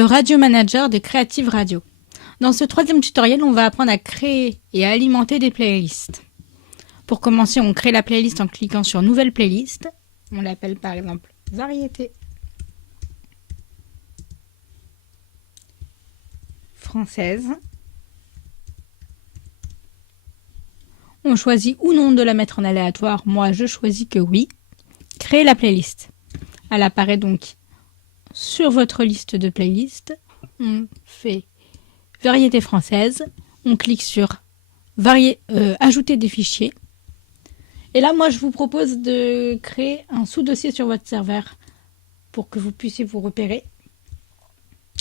le Radio Manager de Creative Radio. Dans ce troisième tutoriel, on va apprendre à créer et à alimenter des playlists. Pour commencer, on crée la playlist en cliquant sur Nouvelle playlist. On l'appelle par exemple Variété française. On choisit ou non de la mettre en aléatoire. Moi, je choisis que oui. Créer la playlist. Elle apparaît donc sur votre liste de playlists. On fait Variété française. On clique sur Ajouter des fichiers. Et là, moi, je vous propose de créer un sous-dossier sur votre serveur pour que vous puissiez vous repérer.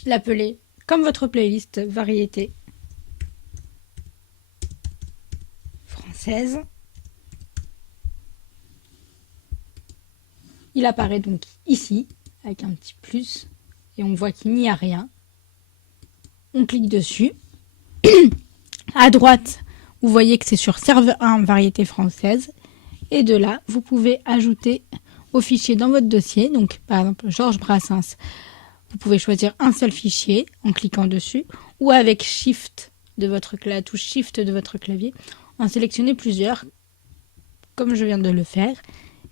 L'appeler comme votre playlist Variété française. Il apparaît donc ici avec un petit plus et on voit qu'il n'y a rien. On clique dessus. À droite, vous voyez que c'est sur serveur 1 Variété française. Et de là, vous pouvez ajouter au fichier dans votre dossier, donc par exemple Georges Brassens. Vous pouvez choisir un seul fichier en cliquant dessus ou avec Shift de la touche Shift de votre clavier, en sélectionner plusieurs, comme je viens de le faire,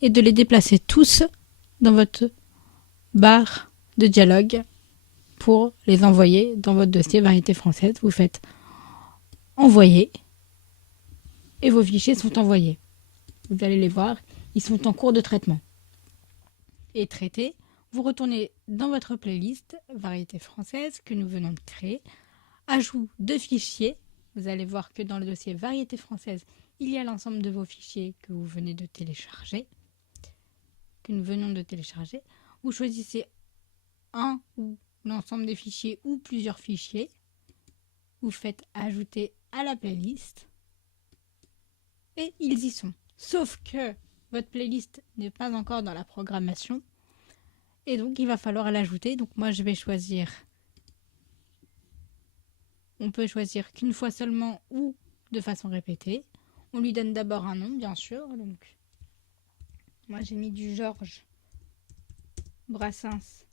et de les déplacer tous dans votre barre de dialogue pour les envoyer dans votre dossier Variété française. Vous faites Envoyer et vos fichiers sont envoyés. Vous allez les voir, ils sont en cours de traitement. Et traités, vous retournez dans votre playlist Variété française que nous venons de créer. Ajout de fichiers. Vous allez voir que dans le dossier Variété française, il y a l'ensemble de vos fichiers que vous venez de télécharger, que nous venons de télécharger. Vous choisissez un ou l'ensemble des fichiers ou plusieurs fichiers. Vous faites Ajouter à la playlist et ils y sont. Sauf que votre playlist n'est pas encore dans la programmation et donc il va falloir l'ajouter. Donc moi je vais choisir, on peut choisir qu'une fois seulement ou de façon répétée. On lui donne d'abord un nom bien sûr. Donc moi j'ai mis du Georges Brassens,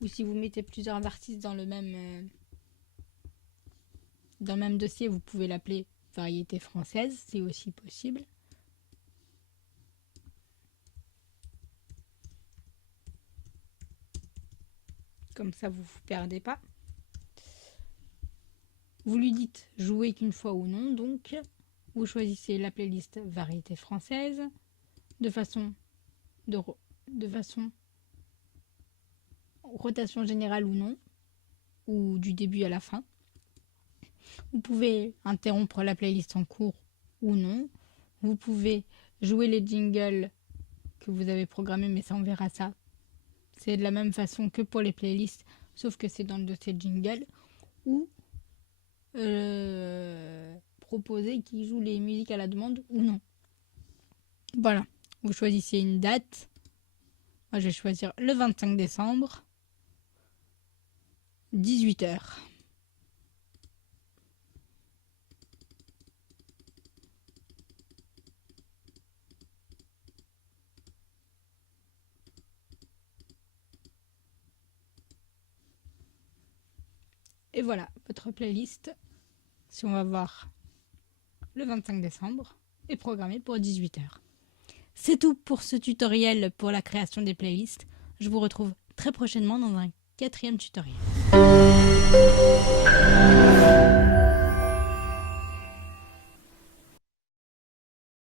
ou si vous mettez plusieurs artistes dans le même dossier, vous pouvez l'appeler Variété française, c'est aussi possible. Comme ça, vous ne vous perdez pas. Vous lui dites jouer qu'une fois ou non. Donc, vous choisissez la playlist Variété française de façon rotation générale ou non, ou du début à la fin. Vous pouvez interrompre la playlist en cours ou non. Vous pouvez jouer les jingles que vous avez programmés, mais ça, on verra ça. C'est de la même façon que pour les playlists, sauf que c'est dans le dossier jingle. Ou proposer qui joue les musiques à la demande ou non. Voilà. Vous choisissez une date. Moi, je vais choisir le 25 décembre, 18h. Et voilà, votre playlist, si on va voir le 25 décembre, est programmée pour 18h. C'est tout pour ce tutoriel pour la création des playlists. Je vous retrouve très prochainement dans un 4e tutoriel.